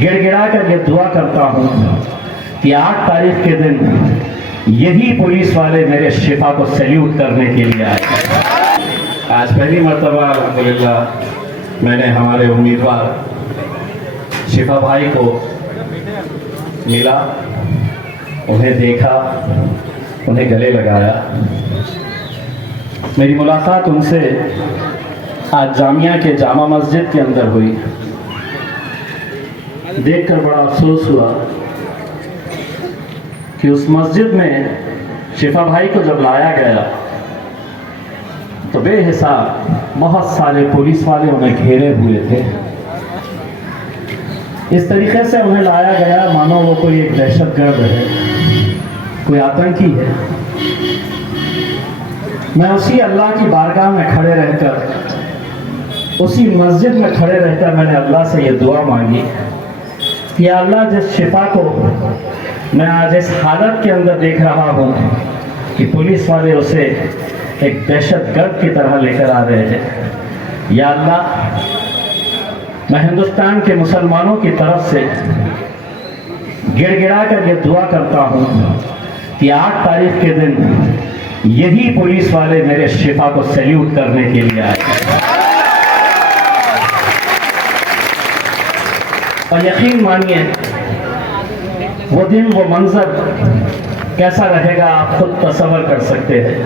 गिड़गिड़ा कर ये दुआ करता हूँ कि 8 तारीख के दिन यही पुलिस वाले मेरे शिफा को सैल्यूट करने के लिए आए। आज पहली मर्तबा अल्हम्दुलिल्लाह मैंने हमारे उम्मीदवार शिफा भाई को मिला, उन्हें देखा, उन्हें गले लगाया। मेरी मुलाकात उनसे आज जामिया के जामा मस्जिद के अंदर हुई। देखकर बड़ा अफसोस हुआ कि उस मस्जिद में शिफा भाई को जब लाया गया तो बेहिसाब बहुत सारे पुलिस वाले उन्हें घेरे हुए थे। इस तरीके से उन्हें लाया गया मानो वो कोई एक दहशतगर्द है, कोई आतंकी है। मैं उसी अल्लाह की बारगाह में खड़े रहकर, उसी मस्जिद में खड़े रहकर मैंने अल्लाह से ये दुआ मांगी कि अल्लाह जिस शिफा को मैं आज इस हालत के अंदर देख रहा हूँ कि पुलिस वाले उसे एक दहशतगर्द की तरह लेकर आ रहे हैं, या अल्लाह मैं हिंदुस्तान के मुसलमानों की तरफ से गिड़गिड़ा कर ये दुआ करता हूँ कि 8 तारीख के दिन यही पुलिस वाले मेरे शिफा को सैल्यूट करने के लिए आए। और यकीन मानिए वो दिन, वो मंजर कैसा रहेगा आप खुद तसव्वुर कर सकते हैं।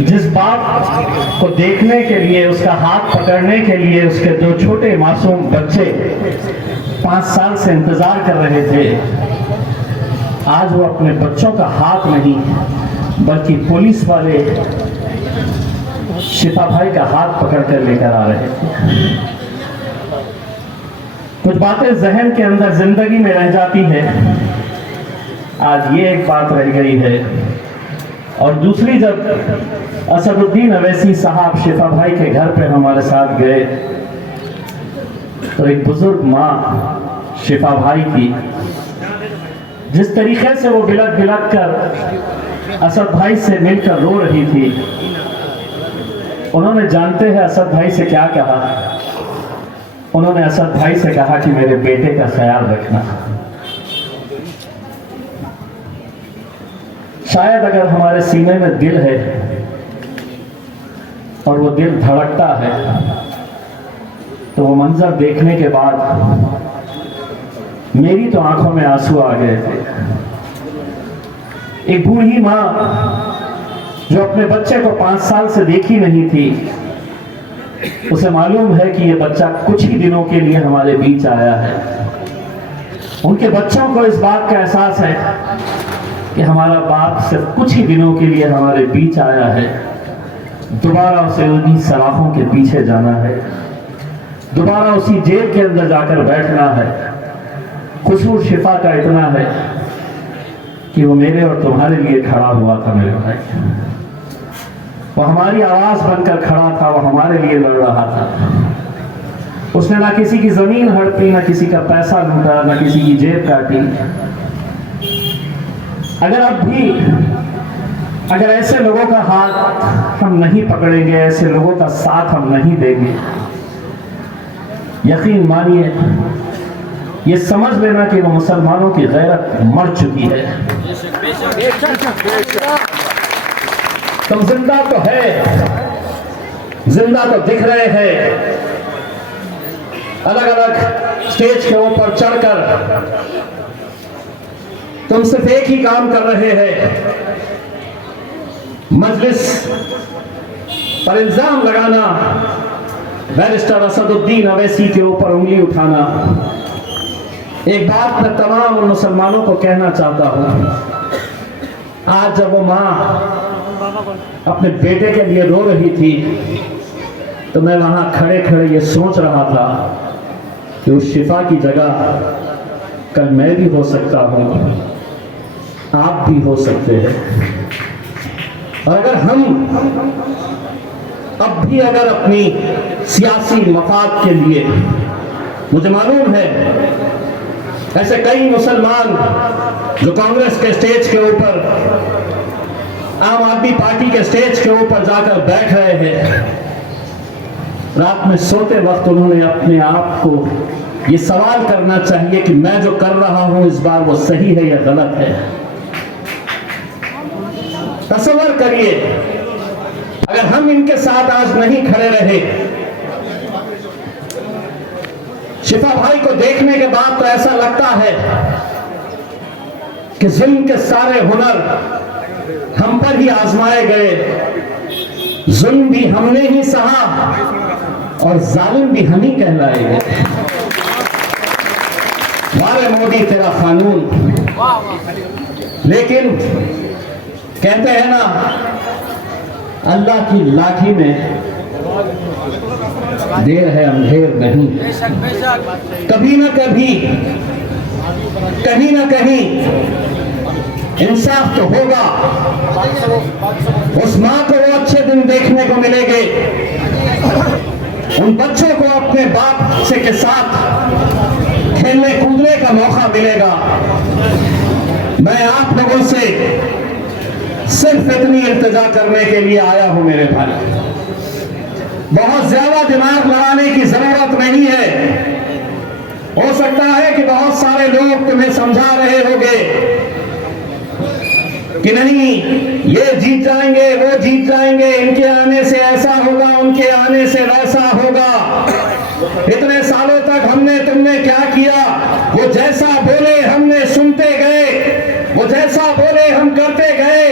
जिस बाप को देखने के लिए, उसका हाथ पकड़ने के लिए उसके 2 छोटे मासूम बच्चे 5 साल से इंतजार कर रहे थे, आज वो अपने बच्चों का हाथ नहीं बल्कि पुलिस वाले शिफा भाई का हाथ पकड़कर लेकर आ रहे थे। कुछ बातें जहन के अंदर जिंदगी में रह जाती है, आज ये एक बात रह गई है। और दूसरी, जब असदुद्दीन अवैसी साहब शिफा भाई के घर पे हमारे साथ गए तो एक बुजुर्ग माँ शिफा भाई की जिस तरीके से वो बिलक बिलक कर असद भाई से मिलकर रो रही थी, उन्होंने जानते हैं असद भाई से क्या कहा? उन्होंने असद भाई से कहा कि मेरे बेटे का ख्याल रखना। शायद अगर हमारे सीने में दिल है और वो दिल धड़कता है तो वो मंजर देखने के बाद मेरी तो आंखों में आंसू आ गए थे। एक बूढ़ी माँ जो अपने बच्चे को 5 साल से देखी नहीं थी, उसे मालूम है कि ये बच्चा कुछ ही दिनों के लिए हमारे बीच आया है। उनके बच्चों को इस बात का एहसास है कि हमारा बाप सिर्फ कुछ ही दिनों के लिए हमारे बीच आया है, दोबारा उसे उन्हीं सलाखों के पीछे जाना है, दोबारा उसी जेल के अंदर जाकर बैठना है। कसूर शिफा का इतना है कि वो मेरे और तुम्हारे लिए खड़ा हुआ था। मेरे भाई, वो हमारी आवाज बनकर खड़ा था, वो हमारे लिए लड़ रहा था। उसने ना किसी की जमीन हड़पी, ना किसी का पैसा लूटा, ना किसी की जेब काटी। अगर अब भी अगर ऐसे लोगों का हाथ हम नहीं पकड़ेंगे, ऐसे लोगों का साथ हम नहीं देंगे, यकीन मानिए ये समझ लेना कि वो मुसलमानों की गैरत मर चुकी है। तुम जिंदा तो है, जिंदा तो दिख रहे हैं, अलग अलग स्टेज के ऊपर चढ़कर तुम सिर्फ एक ही काम कर रहे हैं, मजलिस पर इल्जाम लगाना, बैरिस्टर असदुद्दीन अवैसी के ऊपर उंगली उठाना। एक बात मैं तमाम मुसलमानों को कहना चाहता हूं, आज जब वो माँ अपने बेटे के लिए रो रही थी तो मैं वहां खड़े खड़े ये सोच रहा था कि उस शिफा की जगह कल मैं भी हो सकता हूं, आप भी हो सकते हैं। और अगर हम अब भी अगर अपनी सियासी मफाद के लिए, मुझे मालूम है ऐसे कई मुसलमान जो कांग्रेस के स्टेज के ऊपर, आम आदमी पार्टी के स्टेज के ऊपर जाकर बैठ रहे हैं, रात में सोते वक्त उन्होंने अपने आप को ये सवाल करना चाहिए कि मैं जो कर रहा हूं इस बार वो सही है या गलत है। तसव्वुर करिए, अगर हम इनके साथ आज नहीं खड़े रहे, शिफा भाई को देखने के बाद तो ऐसा लगता है कि जुल्म के सारे हुनर हम पर ही आजमाए गए, जुल्म भी हमने ही सहा और जालिम भी हम ही कहलाए गए। वारे मोदी तेरा कानून। लेकिन कहते हैं ना, अल्लाह की लाठी में देर है अंधेर नहीं। कभी ना कभी, कहीं ना कहीं इंसाफ तो होगा। उस मां को वो अच्छे दिन देखने को मिलेंगे, उन बच्चों को अपने बाप से के साथ खेलने कूदने का मौका मिलेगा। मैं आप लोगों से सिर्फ इतनी इल्तिजा करने के लिए आया हूं मेरे भाई, बहुत ज्यादा दिमाग लगाने की जरूरत नहीं है। हो सकता है कि बहुत सारे लोग तुम्हें समझा रहे होंगे कि नहीं ये जीत जाएंगे, वो जीत जाएंगे, इनके आने से ऐसा होगा, उनके आने से वैसा होगा। इतने सालों तक हमने तुमने क्या किया, वो जैसा बोले हमने सुनते गए, वो जैसा बोले हम करते गए।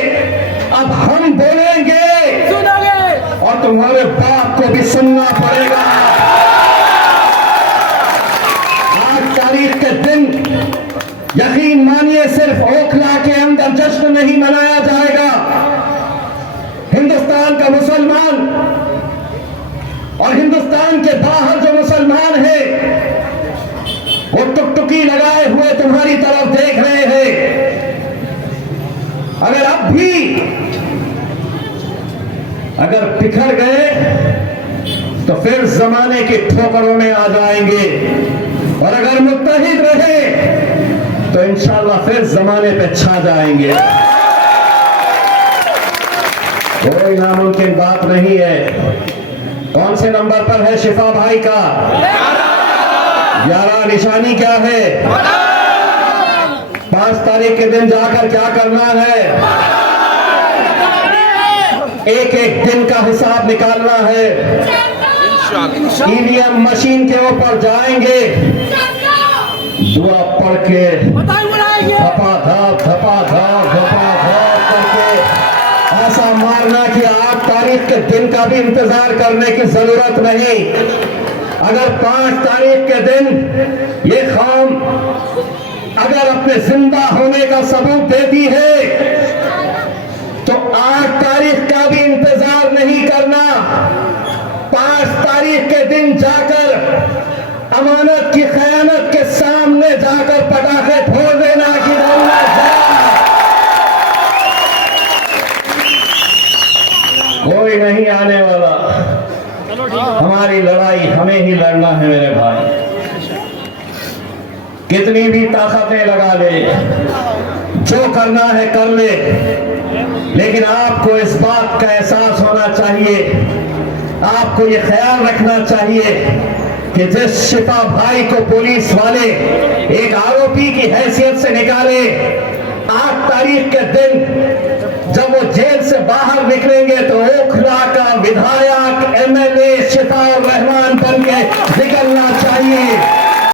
अब हम बोलेंगे, सुनोगे, और तुम्हारे बाप को भी सुनना पड़ेगा। आज तारीख के दिन यकीन मानिए सिर्फ ओखला के अंदर जश्न नहीं मनाया जाएगा। हिंदुस्तान का मुसलमान और हिंदुस्तान के बाहर जो मुसलमान है वो टुकटुकी लगाए हुए तुम्हारी तरफ देख रहे हैं। अगर अब भी अगर बिखर गए तो फिर जमाने की ठोकरों में आ जाएंगे, और अगर मुत्तहिद रहे तो इंशाअल्लाह फिर जमाने पे छा जाएंगे। कोई नामुमकिन बात नहीं है। कौन से नंबर पर है शिफा भाई का? 11। निशानी क्या है? 5 तारीख के दिन जाकर क्या करना है? एक एक दिन का हिसाब निकालना है। ईवीएम मशीन के ऊपर जाएंगे, दुआ पढ़ के धपाधप करके ऐसा मारना कि 8 तारीख के दिन का भी इंतजार करने की जरूरत नहीं। अगर 5 तारीख के दिन ये कौम अगर अपने जिंदा होने का सबूत देती है तो 8 तारीख का भी इंतजार नहीं करना। 5 तारीख के दिन जाकर अमानत की खयानत के सामने जाकर पटाखे फोड़ देना कि कोई नहीं आने वाला। हमारी लड़ाई हमें ही लड़ना है मेरे भाई। कितनी भी ताकतें लगा ले, जो करना है कर ले, लेकिन आपको इस बात का एहसास होना चाहिए, आपको ये ख्याल रखना चाहिए कि जिस शिफा भाई को पुलिस वाले एक आरोपी की हैसियत से निकाले, 8 तारीख के दिन जब वो जेल से बाहर निकलेंगे तो ओखला का विधायक MLA शिफा रहमान बन के निकलना चाहिए।